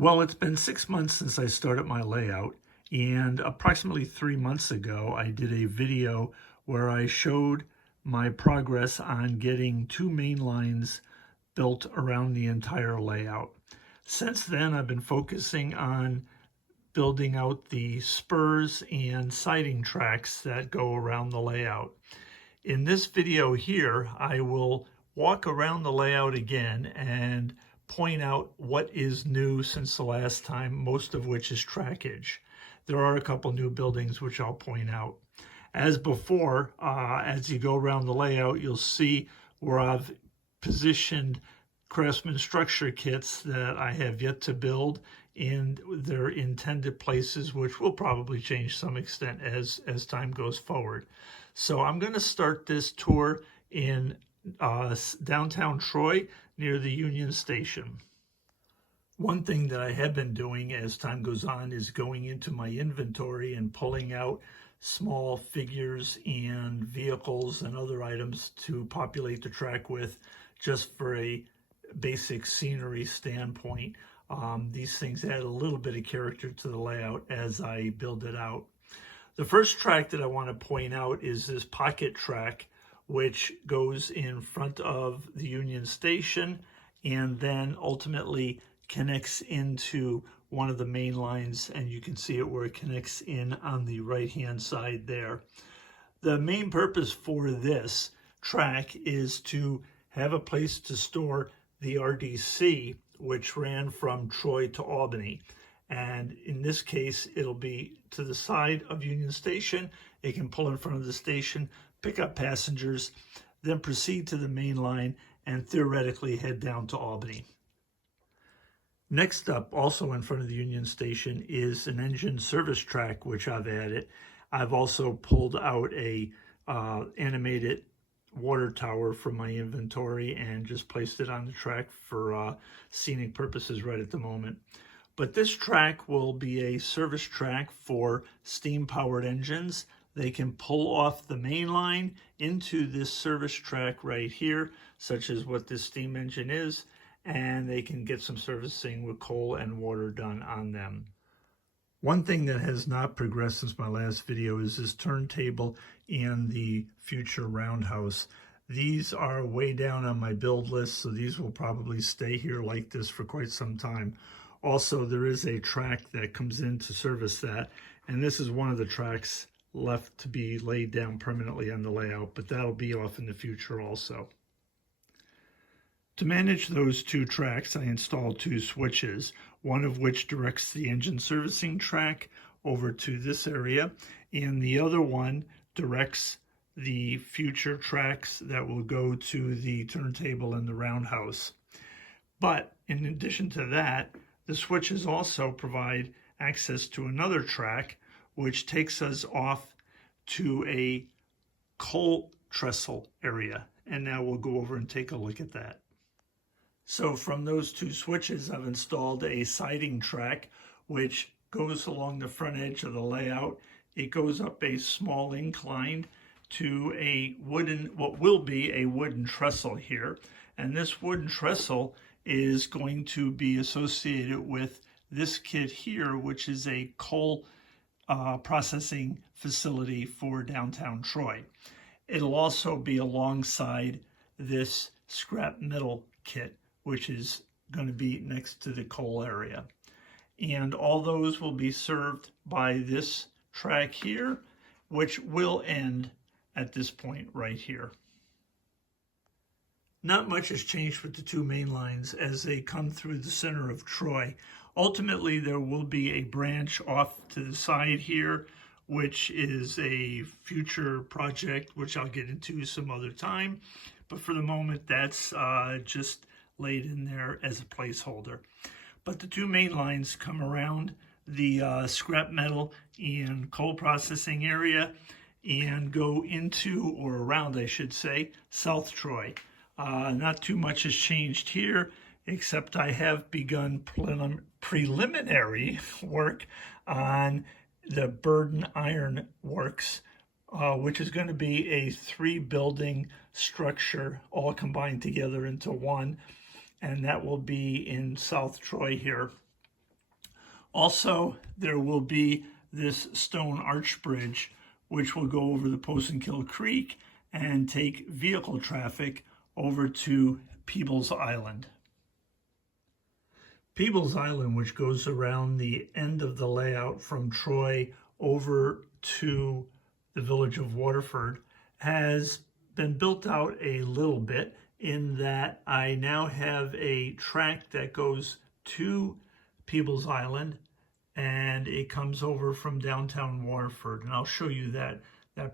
Well, it's been 6 months since I started my layout, and approximately 3 months ago, I did a video where I showed my progress on getting two main lines built around the entire layout. Since then, I've been focusing on building out the spurs and siding tracks that go around the layout. In this video here, I will walk around the layout again and point out what is new since the last time, most of which is trackage. There are a couple new buildings which I'll point out. As before, as you go around the layout, you'll see where I've positioned Craftsman structure kits that I have yet to build in their intended places, which will probably change some extent as time goes forward. So I'm going to start this tour in downtown Troy near the Union Station. One thing that I have been doing as time goes on is going into my inventory and pulling out small figures and vehicles and other items to populate the track with, just for a basic scenery standpoint. These things add a little bit of character to the layout as I build it out. The first track that I want to point out is this pocket track, which goes in front of the Union Station and then ultimately connects into one of the main lines, and you can see it where it connects in on the right-hand side there. The main purpose for this track is to have a place to store the RDC, which ran from Troy to Albany. And in this case, it'll be to the side of Union Station. It can pull in front of the station, pick up passengers, then proceed to the main line and theoretically head down to Albany. Next up, also in front of the Union Station, is an engine service track, which I've added. I've also pulled out a animated water tower from my inventory and just placed it on the track for scenic purposes right at the moment. But this track will be a service track for steam-powered engines. They can pull off the main line into this service track right here, such as what this steam engine is, and they can get some servicing with coal and water done on them. One thing that has not progressed since my last video is this turntable and the future roundhouse. These are way down on my build list, so these will probably stay here like this for quite some time. Also, there is a track that comes in to service that, and this is one of the tracks left to be laid down permanently on the layout, but that'll be off in the future also. To manage those two tracks, I installed two switches, one of which directs the engine servicing track over to this area, and the other one directs the future tracks that will go to the turntable and the roundhouse. But in addition to that, the switches also provide access to another track, which takes us off to a coal trestle area. And now we'll go over and take a look at that. So from those two switches, I've installed a siding track, which goes along the front edge of the layout. It goes up a small incline to a wooden, what will be a wooden trestle here. And this wooden trestle is going to be associated with this kit here, which is a coal processing facility for downtown Troy. It'll also be alongside this scrap metal kit, which is going to be next to the coal area. And all those will be served by this track here, which will end at this point right here. Not much has changed with the two main lines as they come through the center of Troy. Ultimately, there will be a branch off to the side here, which is a future project, which I'll get into some other time. But for the moment, that's just laid in there as a placeholder. But the two main lines come around the scrap metal and coal processing area and go into, or around I should say, South Troy. Not too much has changed here, except I have begun preliminary work on the Burden Iron Works, which is going to be a 3-building structure all combined together into one, and that will be in South Troy here. Also, there will be this stone arch bridge, which will go over the Posenkill Creek and take vehicle traffic over to Peebles Island. Peebles Island, which goes around the end of the layout from Troy over to the village of Waterford, has been built out a little bit in that I now have a track that goes to Peebles Island and it comes over from downtown Waterford. And I'll show you that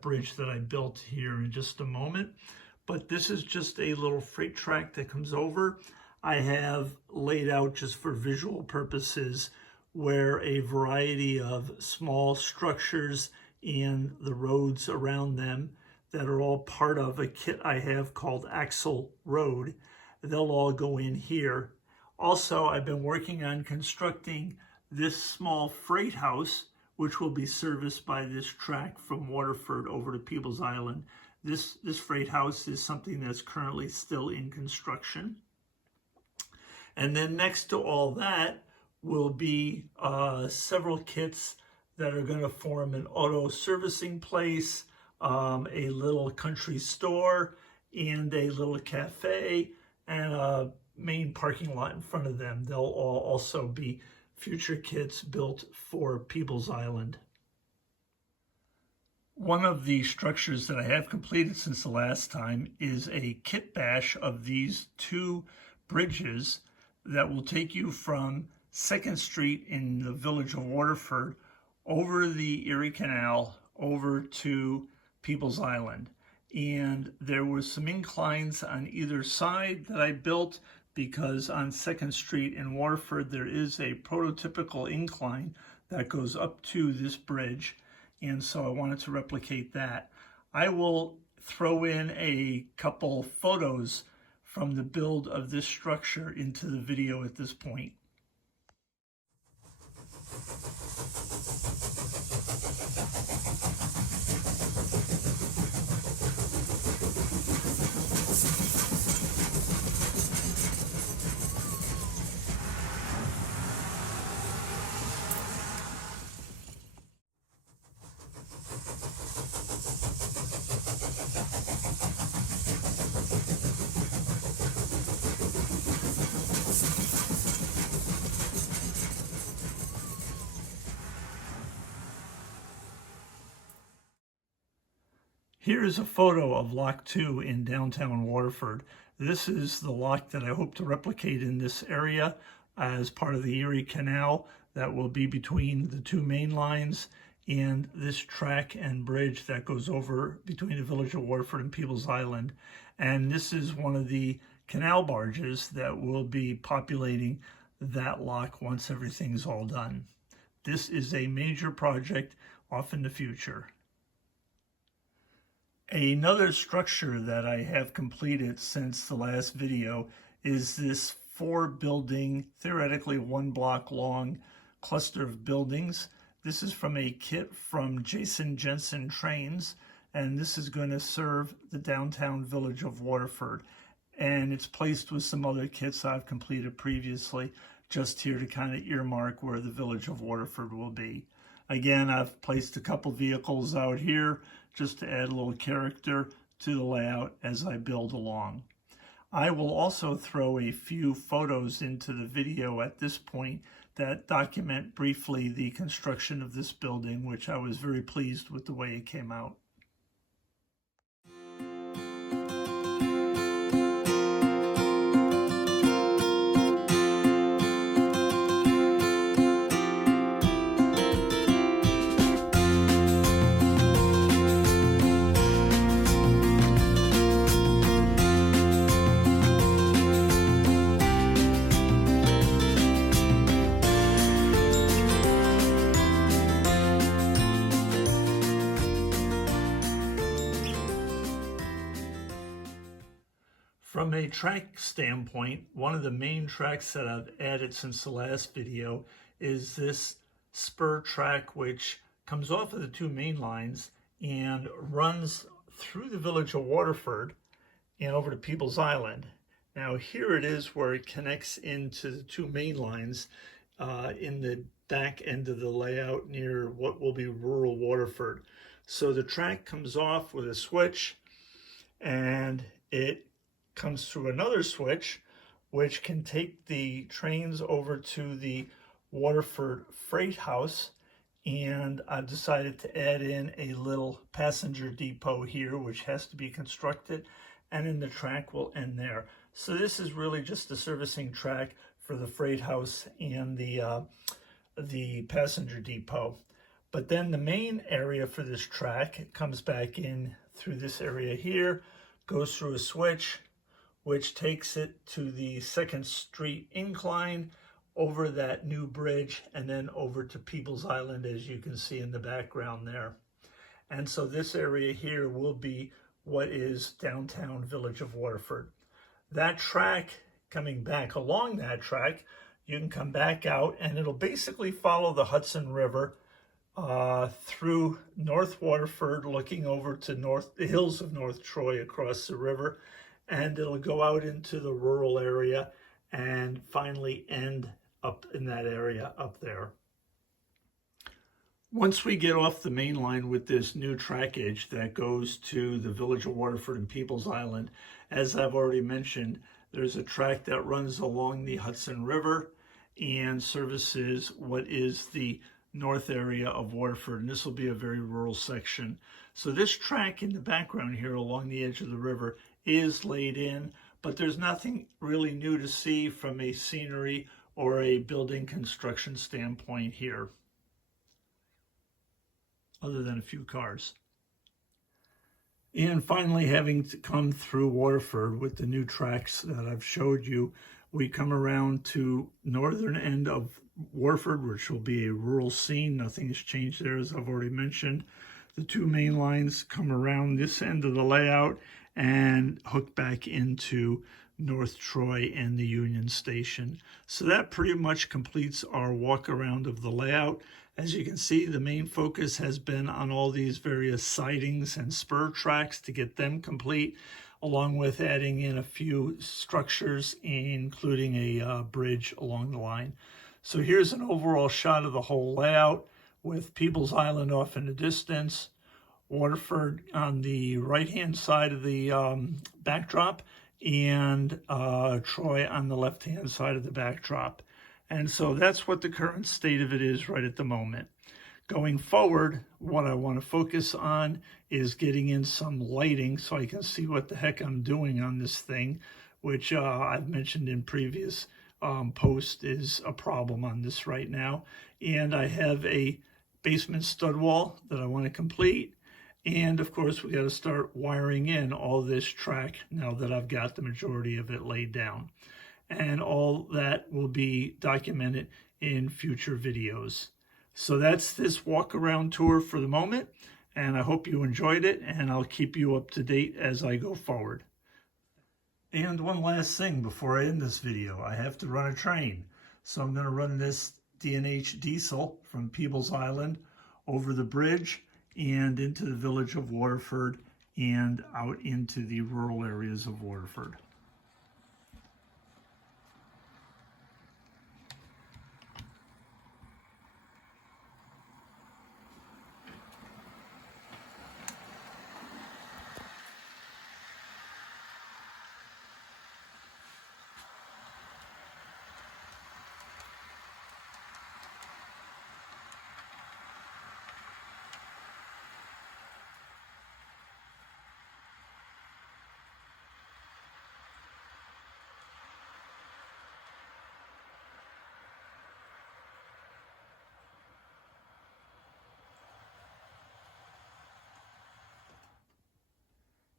bridge that I built here in just a moment. But this is just a little freight track that comes over. I have laid out, just for visual purposes, where a variety of small structures and the roads around them that are all part of a kit I have called Axle Road. They'll all go in here. Also, I've been working on constructing this small freight house, which will be serviced by this track from Waterford over to Peebles Island. This freight house is something that's currently still in construction. And then next to all that will be several kits that are going to form an auto servicing place, a little country store, and a little cafe, and a main parking lot in front of them. They'll all also be future kits built for Peebles Island. One of the structures that I have completed since the last time is a kit bash of these two bridges that will take you from 2nd Street in the village of Waterford over the Erie Canal over to Peebles Island. And there was some inclines on either side that I built, because on 2nd Street in Waterford there is a prototypical incline that goes up to this bridge, and so I wanted to replicate that. I will throw in a couple photos from the build of this structure into the video at this point. Here is a photo of Lock 2 in downtown Waterford. This is the lock that I hope to replicate in this area as part of the Erie Canal that will be between the two main lines and this track and bridge that goes over between the village of Waterford and Peebles Island. And this is one of the canal barges that will be populating that lock once everything's all done. This is a major project off in the future. Another structure that I have completed since the last video is this 4-building, theoretically 1 block long cluster of buildings. This is from a kit from Jason Jensen Trains, and this is going to serve the downtown village of Waterford. And it's placed with some other kits I've completed previously, just here to kind of earmark where the village of Waterford will be. Again, I've placed a couple vehicles out here just to add a little character to the layout as I build along. I will also throw a few photos into the video at this point that document briefly the construction of this building, which I was very pleased with the way it came out. From a track standpoint, one of the main tracks that I've added since the last video is this spur track, which comes off of the two main lines and runs through the village of Waterford and over to Peebles Island. Now here it is where it connects into the two main lines in the back end of the layout near what will be rural Waterford. So the track comes off with a switch, and it comes through another switch, which can take the trains over to the Waterford Freight House. And I've decided to add in a little passenger depot here, which has to be constructed, and then the track will end there. So this is really just a servicing track for the freight house and the passenger depot. But then the main area for this track comes back in through this area here, goes through a switch, which takes it to the 2nd Street incline, over that new bridge, and then over to People's Island, as you can see in the background there. And so this area here will be what is downtown Village of Waterford. That track, coming back along that track, you can come back out, and it'll basically follow the Hudson River through North Waterford, looking over to the hills of North Troy across the river, and it'll go out into the rural area and finally end up in that area up there. Once we get off the main line with this new trackage that goes to the Village of Waterford and People's Island, as I've already mentioned, there's a track that runs along the Hudson River and services what is the north area of Waterford, and this will be a very rural section. So this track in the background here along the edge of the river is laid in, but there's nothing really new to see from a scenery or a building construction standpoint here, other than a few cars. And finally, having to come through Waterford with the new tracks that I've showed you, we come around to northern end of Waterford, which will be a rural scene. Nothing has changed there, as I've already mentioned. The two main lines come around this end of the layout and hook back into North Troy and the Union Station. So that pretty much completes our walk around of the layout. As you can see, the main focus has been on all these various sidings and spur tracks to get them complete, along with adding in a few structures, including a bridge along the line. So here's an overall shot of the whole layout with People's Island off in the distance, Waterford on the right-hand side of the backdrop, and Troy on the left-hand side of the backdrop. And so that's what the current state of it is right at the moment. Going forward, what I want to focus on is getting in some lighting so I can see what the heck I'm doing on this thing, which I've mentioned in previous posts is a problem on this right now. And I have a basement stud wall that I want to complete. And of course, we got to start wiring in all this track now that I've got the majority of it laid down. And all that will be documented in future videos. So that's this walk around tour for the moment, and I hope you enjoyed it, and I'll keep you up to date as I go forward. And one last thing before I end this video, I have to run a train. So I'm going to run this D&H diesel from People's Island over the bridge and into the Village of Waterford and out into the rural areas of Waterford.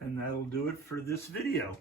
And that'll do it for this video.